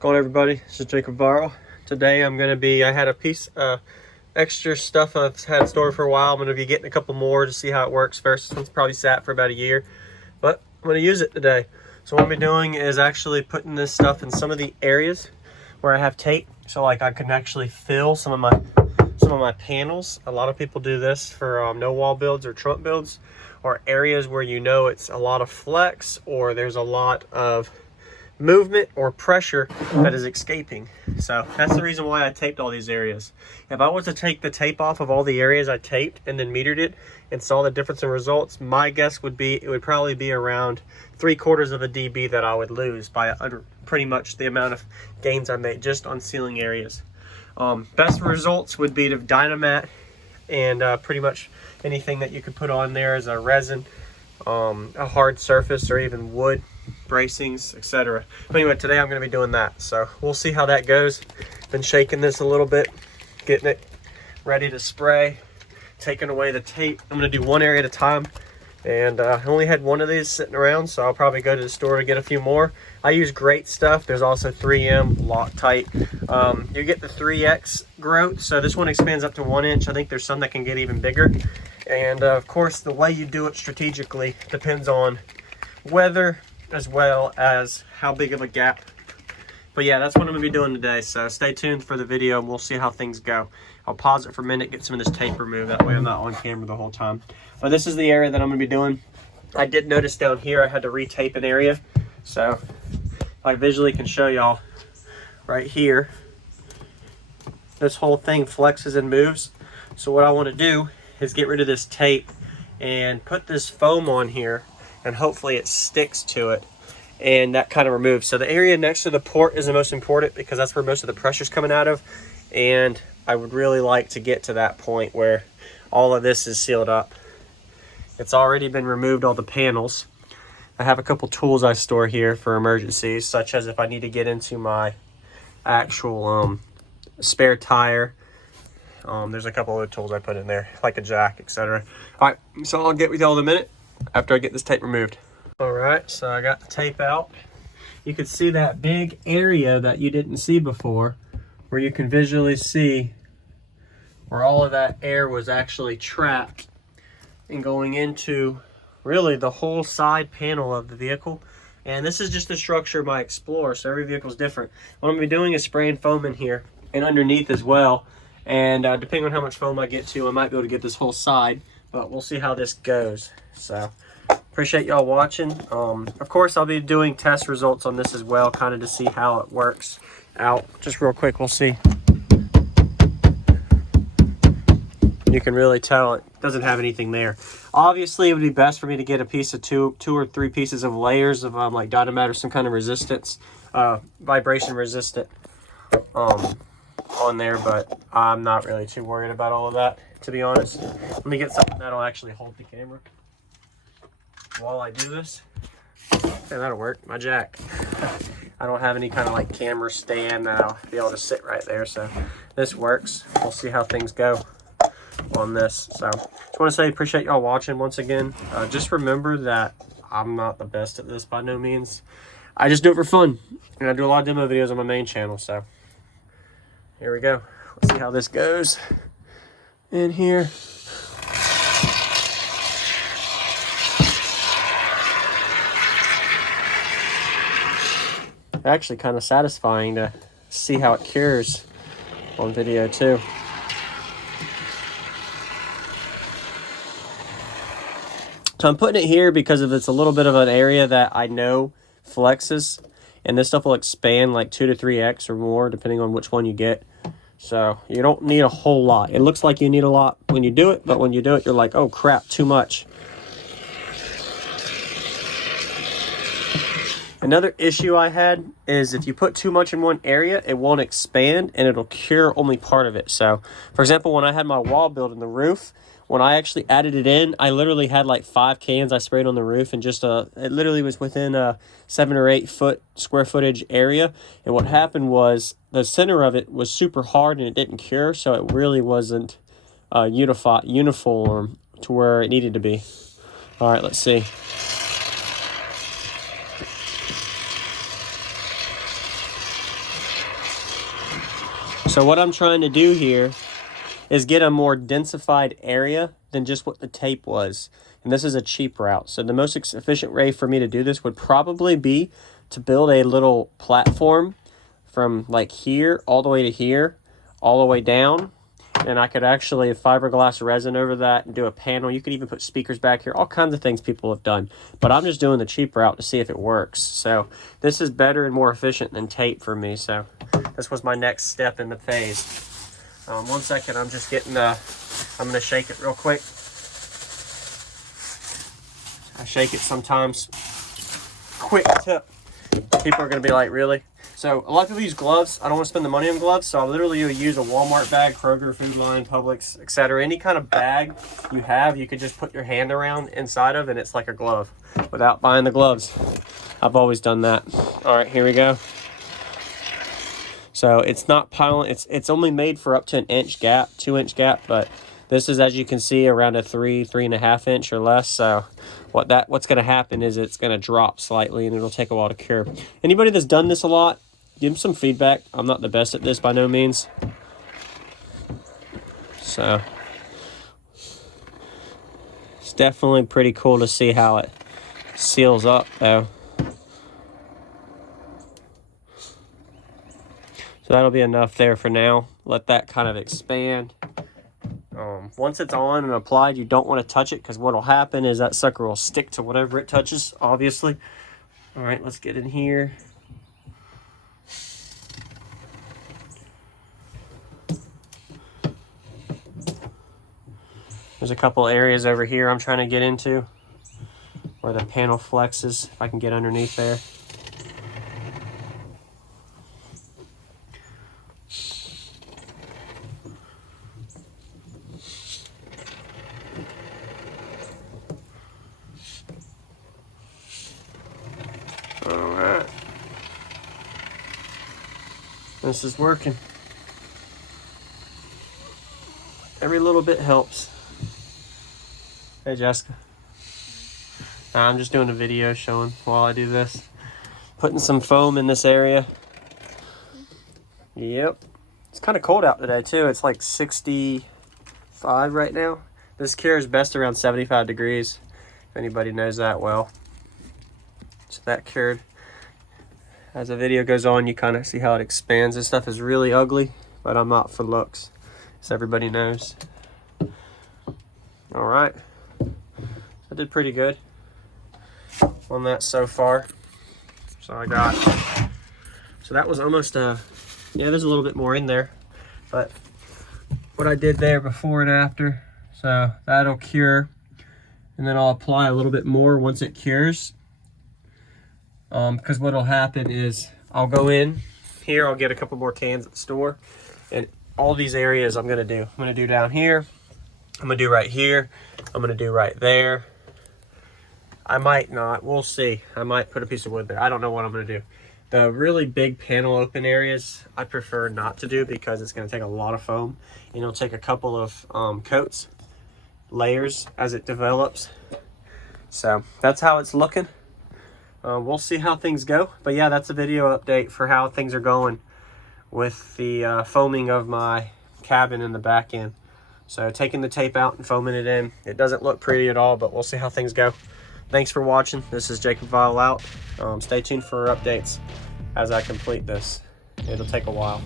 going on, everybody? This is Jacob Varro. Today I had a piece extra stuff I've had stored for a while. I'm going to be getting a couple more to see how it works first. This one's probably sat for about a year, but I'm going to use it today. So what I'm going to be doing is actually putting this stuff in some of the areas where I have tape, so like I can actually fill some of my panels. A lot of people do this for no wall builds or trunk builds, or areas where you know it's a lot of flex or there's a lot of movement or pressure that is escaping. So that's the reason why I taped all these areas. If I was to take the tape off of all the areas I taped and then metered it and saw the difference in results, my guess would be it would probably be around 3/4 of a dB that I would lose by pretty much the amount of gains I made just on sealing areas. Best results would be to Dynamat and pretty much anything that you could put on there as a resin, a hard surface, or even wood bracings, etc. But anyway, today I'm going to be doing that, so we'll see how that goes. Been shaking this a little bit, getting it ready to spray, taking away the tape. I'm going to do one area at a time, and I only had one of these sitting around, so I'll probably go to the store to get a few more. I use great stuff. There's also 3M Loctite. You get the 3X growth, so this one expands up to 1 inch. I think there's some that can get even bigger, and of course the way you do it strategically depends on weather as well as how big of a gap. But yeah, that's what I'm gonna be doing today, so stay tuned for the video and we'll see how things go. I'll pause it for a minute, get some of this tape removed, that way I'm not on camera the whole time. But this is the area that I'm gonna be doing. I did notice down here I had to retape an area, so I visually can show y'all right here. This whole thing flexes and moves, so what I want to do is get rid of this tape and put this foam on here, and hopefully it sticks to it, and that kind of removes. So the area next to the port is the most important because that's where most of the pressure's coming out of, and I would really like to get to that point where all of this is sealed up. It's already been removed, all the panels. I have a couple tools I store here for emergencies, such as if I need to get into my actual spare tire. There's a couple other tools I put in there, like a jack, etc. All right, so I'll get with y'all in a minute after I get this tape removed. All right, so I got the tape out. You can see that big area that you didn't see before, where you can visually see where all of that air was actually trapped and going into really the whole side panel of the vehicle. And this is just the structure of my Explorer, so every vehicle is different. What I'm gonna be doing is spraying foam in here and underneath as well. And depending on how much foam I get to, I might be able to get this whole side, but we'll see how this goes. So appreciate y'all watching. Of course, I'll be doing test results on this as well, kind of to see how it works out. Just real quick, we'll see. You can really tell it doesn't have anything there. Obviously, it would be best for me to get a piece of two or three pieces of layers of like Dynamat or some kind of resistance, vibration resistant on there, but I'm not really too worried about all of that, to be honest. Let me get something that'll actually hold the camera while I do this. Okay, that'll work. My jack. I don't have any kind of like camera stand that I'll be able to sit right there, so this works. We'll see how things go on this. So just want to say appreciate y'all watching once again. Just remember that I'm not the best at this by no means. I just do it for fun, and I do a lot of demo videos on my main channel. So here we go. Let's see how this goes in here. Actually kind of satisfying to see how it cures on video too. So I'm putting it here because it's a little bit of an area that I know flexes, and this stuff will expand like 2 to 3x or more depending on which one you get. So you don't need a whole lot. It looks like you need a lot when you do it, but when you do it, you're like, oh crap, too much. Another issue I had is if you put too much in one area, it won't expand and it'll cure only part of it. So for example, when I had my wall built in the roof, when I actually added it in, I literally had like 5 cans I sprayed on the roof, and just it literally was within a 7 or 8 foot square footage area. And what happened was the center of it was super hard and it didn't cure, so it really wasn't uniform to where it needed to be. All right, let's see. So what I'm trying to do here is get a more densified area than just what the tape was. And this is a cheap route. So the most efficient way for me to do this would probably be to build a little platform from like here all the way to here, all the way down. And I could actually fiberglass resin over that and do a panel. You could even put speakers back here, all kinds of things people have done. But I'm just doing the cheap route to see if it works. So this is better and more efficient than tape for me. So this was my next step in the phase. 1 second, I'm just getting I'm gonna shake it real quick. I shake it sometimes. Quick tip. People are gonna be like, really? So a lot of people use gloves. I don't want to spend the money on gloves, so I literally use a Walmart bag, Kroger, Food Line, Publix, etc. Any kind of bag you have, you could just put your hand around inside of, and it's like a glove without buying the gloves. I've always done that. All right, here we go. So it's not piling. It's only made for up to an inch gap, 2-inch gap, but this is, as you can see, around a 3.5 inch or less. So what's going to happen is it's going to drop slightly, and it'll take a while to cure. Anybody that's done this a lot, give them some feedback. I'm not the best at this by no means. So it's definitely pretty cool to see how it seals up though. So that'll be enough there for now. Let that kind of expand. Once it's on and applied, you don't want to touch it, because what will happen is that sucker will stick to whatever it touches, obviously. All right, let's get in here. There's a couple areas over here I'm trying to get into where the panel flexes, if I can get underneath there. All right. This is working. Every little bit helps. Hey, Jessica. I'm just doing a video showing while I do this. Putting some foam in this area. Yep. It's kind of cold out today, too. It's like 65 right now. This cures best around 75 degrees, if anybody knows that well. So that cured. As the video goes on, you kind of see how it expands. This stuff is really ugly, but I'm not for looks, as everybody knows. All right. I did pretty good on that so far. So that was almost yeah, there's a little bit more in there, but what I did there before and after, so that'll cure, and then I'll apply a little bit more once it cures, because what'll happen is I'll go in here, I'll get a couple more cans at the store, and all these areas I'm gonna do down here, I'm gonna do right here, I'm gonna do right there. I might not, we'll see. I might put a piece of wood there. I don't know what I'm gonna do. The really big panel open areas, I prefer not to do, because it's gonna take a lot of foam, and it'll take a couple of coats, layers as it develops. So that's how it's looking. We'll see how things go. But yeah, that's a video update for how things are going with the foaming of my cabin in the back end. So taking the tape out and foaming it in. It doesn't look pretty at all, but we'll see how things go. Thanks for watching. This is Jacob Vial out. Stay tuned for updates as I complete this. It'll take a while.